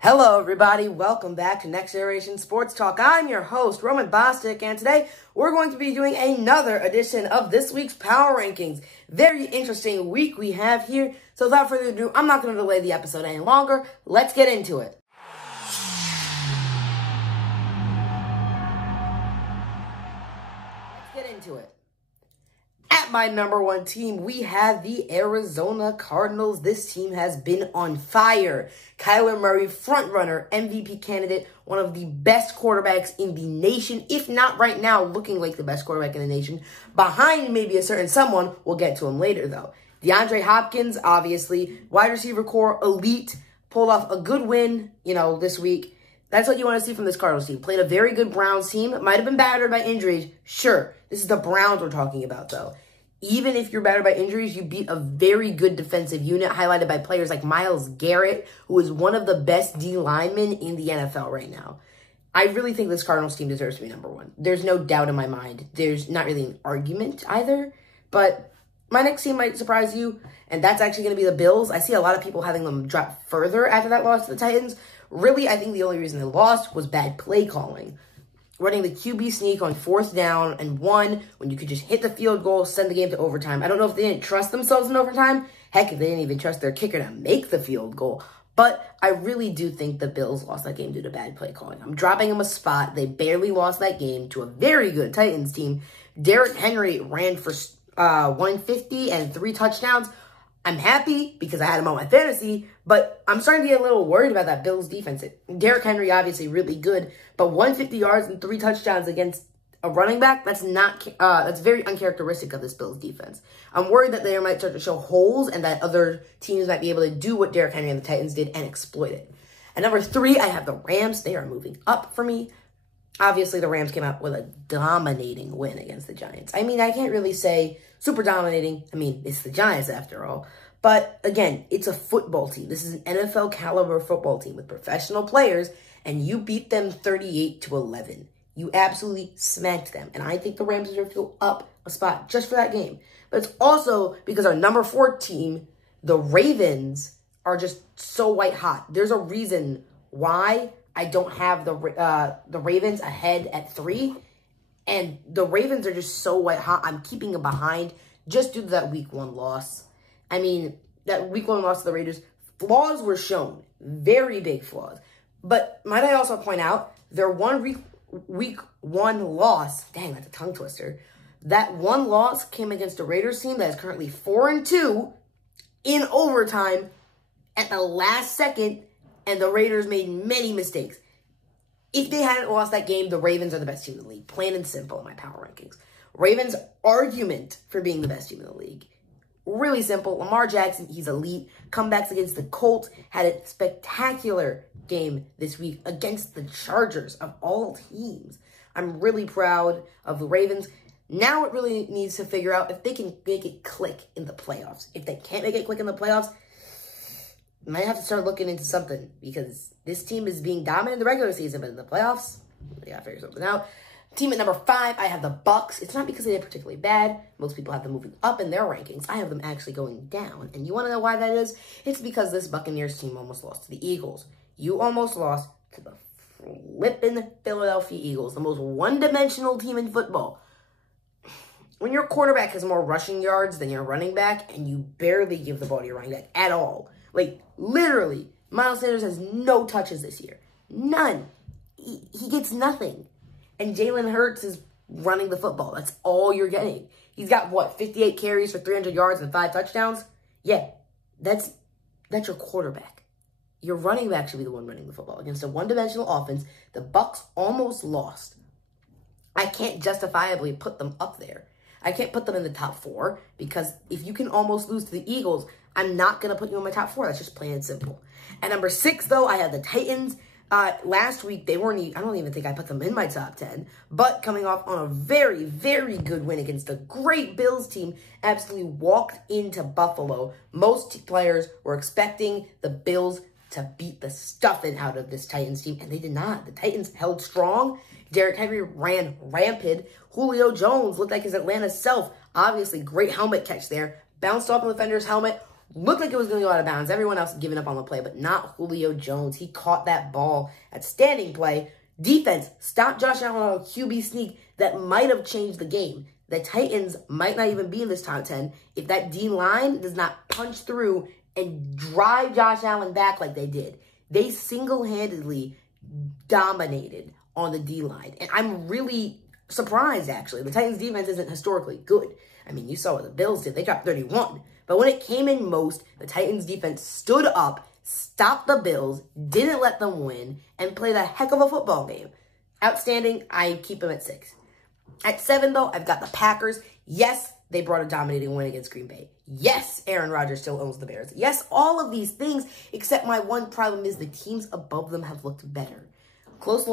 Hello, everybody. Welcome back to Next Generation Sports Talk. I'm your host, Roman Bostic, and today we're going to be doing another edition of this week's Power Rankings. Very interesting week we have here. So without further ado, I'm not going to delay the episode any longer. Let's get into it. At my number one team, we have the Arizona Cardinals. This team has been on fire. Kyler Murray, frontrunner, MVP candidate, one of the best quarterbacks in the nation, if not right now, looking like the best quarterback in the nation. Behind maybe a certain someone, we'll get to him later though. DeAndre Hopkins, obviously, wide receiver core, elite, pulled off a good win, this week. That's what you want to see from this Cardinals team. Played a very good Browns team. Might have been battered by injuries. Sure, this is the Browns we're talking about, though. Even if you're battered by injuries, you beat a very good defensive unit, highlighted by players like Myles Garrett, who is one of the best D linemen in the NFL right now. I really think this Cardinals team deserves to be number one. There's no doubt in my mind. There's not really an argument either. But my next team might surprise you, and that's actually going to be the Bills. I see a lot of people having them drop further after that loss to the Titans. Really, I think the only reason they lost was bad play calling. Running the QB sneak on 4th down and 1 when you could just hit the field goal, send the game to overtime. I don't know if they didn't trust themselves in overtime. Heck, if they didn't even trust their kicker to make the field goal. But I really do think the Bills lost that game due to bad play calling. I'm dropping them a spot. They barely lost that game to a very good Titans team. Derrick Henry ran for 150 and 3 touchdowns. I'm happy because I had him on my fantasy, but I'm starting to get a little worried about that Bills defense. Derrick Henry, obviously really good, but 150 yards and 3 touchdowns against a running back, that's very uncharacteristic of this Bills defense. I'm worried that they might start to show holes and that other teams might be able to do what Derrick Henry and the Titans did and exploit it. At number 3, I have the Rams. They are moving up for me. Obviously, the Rams came out with a dominating win against the Giants. I mean, I can't really say super dominating. I mean, it's the Giants after all. But again, it's a football team. This is an NFL caliber football team with professional players, and you beat them 38-11. You absolutely smacked them. And I think the Rams deserve to go up a spot just for that game. But it's also because our number 4 team, the Ravens, are just so white hot. There's a reason why I don't have the Ravens ahead at 3. And the Ravens are just so white hot. I'm keeping them behind just due to that week 1 loss. I mean, that week 1 loss to the Raiders, flaws were shown. Very big flaws. But might I also point out, their week 1 loss, dang, that's a tongue twister. That one loss came against a Raiders team that is currently 4-2 in overtime at the last second, and the Raiders made many mistakes. If they hadn't lost that game, the Ravens are the best team in the league. Plain and simple in my power rankings. Ravens' argument for being the best team in the league. Really simple. Lamar Jackson, he's elite. Comebacks against the Colts. Had a spectacular game this week against the Chargers of all teams. I'm really proud of the Ravens. Now it really needs to figure out if they can make it click in the playoffs. If they can't make it click in the playoffs, might have to start looking into something because this team is being dominant in the regular season, but in the playoffs, we gotta figure something out. Team at number 5, I have the Bucks. It's not because they did particularly bad. Most people have them moving up in their rankings. I have them actually going down. And you want to know why that is? It's because this Buccaneers team almost lost to the Eagles. You almost lost to the flippin' Philadelphia Eagles, the most one-dimensional team in football. When your quarterback has more rushing yards than your running back, and you barely give the ball to your running back at all, like, literally, Miles Sanders has no touches this year. None. He gets nothing. And Jalen Hurts is running the football. That's all you're getting. He's got, 58 carries for 300 yards and 5 touchdowns? Yeah, that's your quarterback. Your running back should be the one running the football. Against a one-dimensional offense, the Bucks almost lost. I can't justifiably put them up there. I can't put them in the top 4 because if you can almost lose to the Eagles, I'm not going to put you in my top 4. That's just plain and simple. At number 6, though, I have the Titans. Last week, they weren't even, I don't even think I put them in my top 10, but coming off on a very, very good win against a great Bills team, absolutely walked into Buffalo. Most players were expecting the Bills to beat the stuffing out of this Titans team, and they did not. The Titans held strong. Derrick Henry ran rampant. Julio Jones looked like his Atlanta self. Obviously, great helmet catch there. Bounced off the defender's helmet, Looked like it was going to go out of bounds. Everyone else giving up on the play, but not Julio Jones. He caught that ball at standing play. Defense stopped Josh Allen on a QB sneak that might have changed the game. The Titans might not even be in this top 10 if that D-line does not punch through and drive Josh Allen back like they did. They single-handedly dominated on the D-line. And I'm really surprised, actually. The Titans' defense isn't historically good. I mean, you saw what the Bills did. They dropped 31. But when it came in most, the Titans' defense stood up, stopped the Bills, didn't let them win, and played a heck of a football game. Outstanding. I keep them at 6. At 7, though, I've got the Packers. Yes, they brought a dominating win against Green Bay. Yes, Aaron Rodgers still owns the Bears. Yes, all of these things, except my one problem is the teams above them have looked better. Close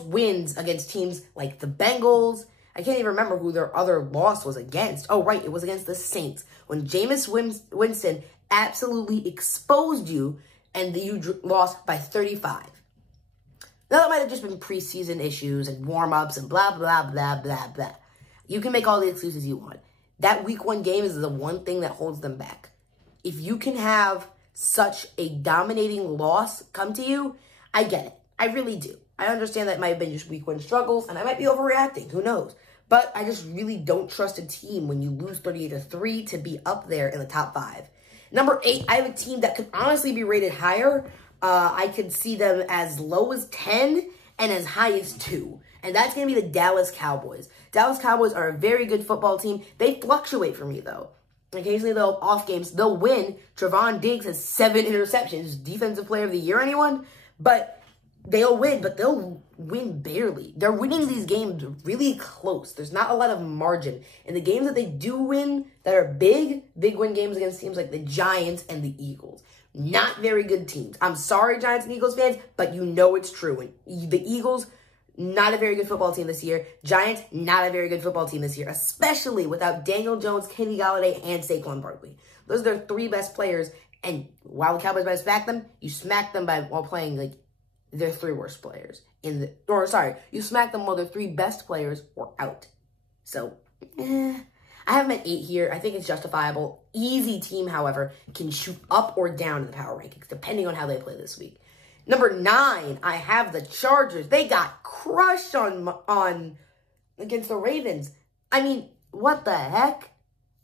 wins against teams like the Bengals. I can't even remember who their other loss was against. Oh, right, it was against the Saints. When Jameis Winston absolutely exposed you and you lost by 35. Now, that might have just been preseason issues and warm-ups and blah, blah, blah, blah, blah. You can make all the excuses you want. That week 1 game is the one thing that holds them back. If you can have such a dominating loss come to you, I get it. I really do. I understand that it might have been just week 1 struggles, and I might be overreacting. Who knows? But I just really don't trust a team when you lose 38-3 to be up there in the top 5. Number 8, I have a team that could honestly be rated higher. I could see them as low as 10 and as high as 2. And that's going to be the Dallas Cowboys. Dallas Cowboys are a very good football team. They fluctuate for me, though. Occasionally, they'll off games. They'll win. Trevon Diggs has 7 interceptions. Defensive player of the year, anyone? But they'll win, but they'll win barely. They're winning these games really close. There's not a lot of margin. And the games that they do win that are big win games against teams like the Giants and the Eagles. Not very good teams. I'm sorry, Giants and Eagles fans, but you know it's true. And the Eagles, not a very good football team this year. Giants, not a very good football team this year, especially without Daniel Jones, Kenny Golladay, and Saquon Barkley. Those are their 3 best players. And while the Cowboys might smack them, you smack them while playing like their 3 worst players you smack them while their 3 best players were out. So, I have them at 8 here. I think it's justifiable. Easy team, however, can shoot up or down in the power rankings, depending on how they play this week. Number 9, I have the Chargers. They got crushed on against the Ravens. I mean, what the heck?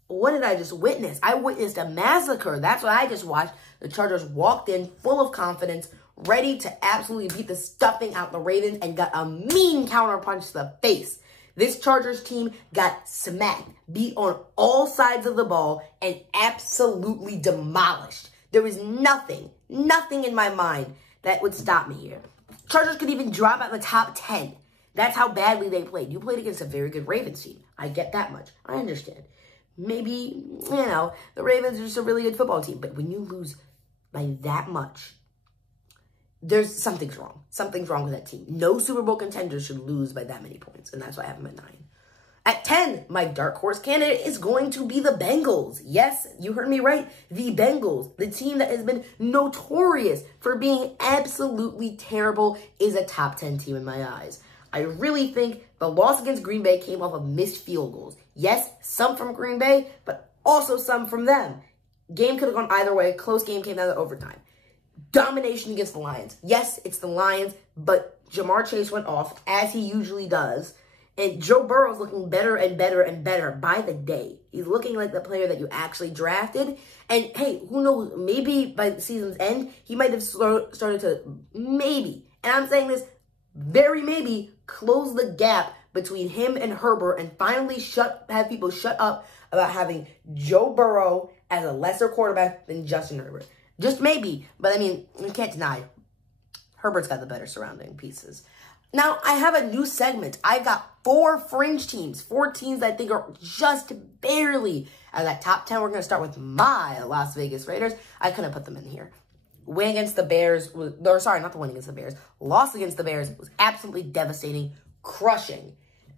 What did I just witness? I witnessed a massacre. That's what I just watched. The Chargers walked in full of confidence, ready to absolutely beat the stuffing out the Ravens, and got a mean counterpunch to the face. This Chargers team got smacked, beat on all sides of the ball, and absolutely demolished. There was nothing in my mind that would stop me here. Chargers could even drop out the top 10. That's how badly they played. You played against a very good Ravens team. I get that much. I understand. Maybe, the Ravens are just a really good football team. But when you lose by that much, something's wrong. Something's wrong with that team. No Super Bowl contenders should lose by that many points. And that's why I have them at 9. At 10, my dark horse candidate is going to be the Bengals. Yes, you heard me right. The Bengals, the team that has been notorious for being absolutely terrible, is a top 10 team in my eyes. I really think the loss against Green Bay came off of missed field goals. Yes, some from Green Bay, but also some from them. Game could have gone either way. Close game came down to overtime. Domination against the Lions. Yes, it's the Lions, but Jamar Chase went off, as he usually does. And Joe Burrow's looking better and better and better by the day. He's looking like the player that you actually drafted. And, hey, who knows? Maybe by the season's end, he might have started to maybe, and I'm saying this, very maybe, close the gap between him and Herbert and finally have people shut up about having Joe Burrow as a lesser quarterback than Justin Herbert. Just maybe, but I mean, you can't deny Herbert's got the better surrounding pieces. Now, I have a new segment. I've got 4 fringe teams, 4 teams that I think are just barely out of that top 10. We're going to start with my Las Vegas Raiders. I couldn't put them in here. Win against the Bears, not the win against the Bears. Loss against the Bears was absolutely devastating, crushing.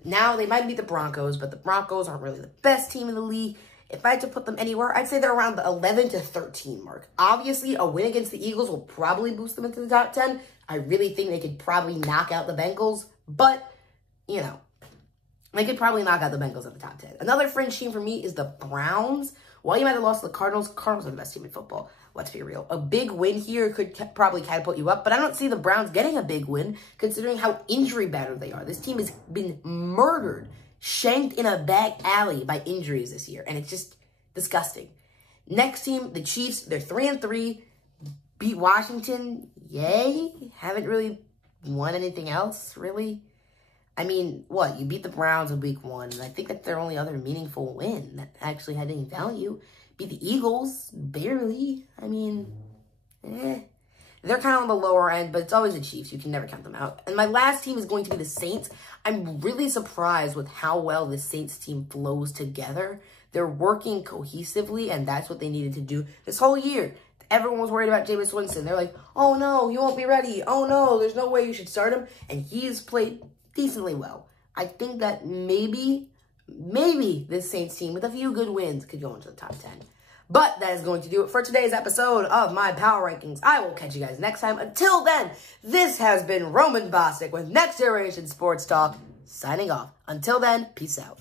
Now, they might beat the Broncos, but the Broncos aren't really the best team in the league. If I had to put them anywhere, I'd say they're around the 11 to 13 mark. Obviously, a win against the Eagles will probably boost them into the top 10. I really think they could probably knock out the Bengals, but, they could probably knock out the Bengals at the top 10. Another fringe team for me is the Browns. While you might have lost to the Cardinals are the best team in football. Let's be real. A big win here could probably catapult you up, but I don't see the Browns getting a big win considering how injury-battered they are. This team has been murdered, shanked in a back alley by injuries this year, and it's just disgusting. Next team, the Chiefs, they're 3-3, beat Washington, yay. Haven't really won anything else, really. I mean, what? You beat the Browns in week 1, and I think that's their only other meaningful win that actually had any value. Beat the Eagles, barely. I mean, They're kind of on the lower end, but it's always the Chiefs. You can never count them out. And my last team is going to be the Saints. I'm really surprised with how well the Saints team flows together. They're working cohesively, and that's what they needed to do this whole year. Everyone was worried about Jameis Winston. They're like, oh no, he won't be ready. Oh no, there's no way you should start him. And he's played decently well. I think that maybe this Saints team with a few good wins could go into the top 10. But that is going to do it for today's episode of my Power Rankings. I will catch you guys next time. Until then, this has been Roman Bostic with Next Generation Sports Talk, signing off. Until then, peace out.